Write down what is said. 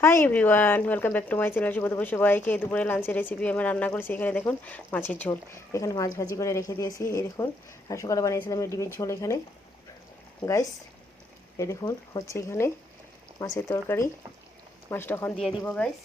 Hi everyone, welcome back to my channel. শুভ দুপুর সবাইকে। দুপুরে লাঞ্চের রেসিপি আমি রান্না করেছি। এখানে দেখুন মাছের ঝোল, এখানে মাছ ভাজি করে রেখে দিয়েছি। এই দেখুন, আর সকালে বানিয়েছিলাম এই ডিমের ঝোল। এখানে গাইস এই দেখুন হচ্ছে এখানে মাছের তরকারি। মাছটা এখন দিয়ে দিব গাইস।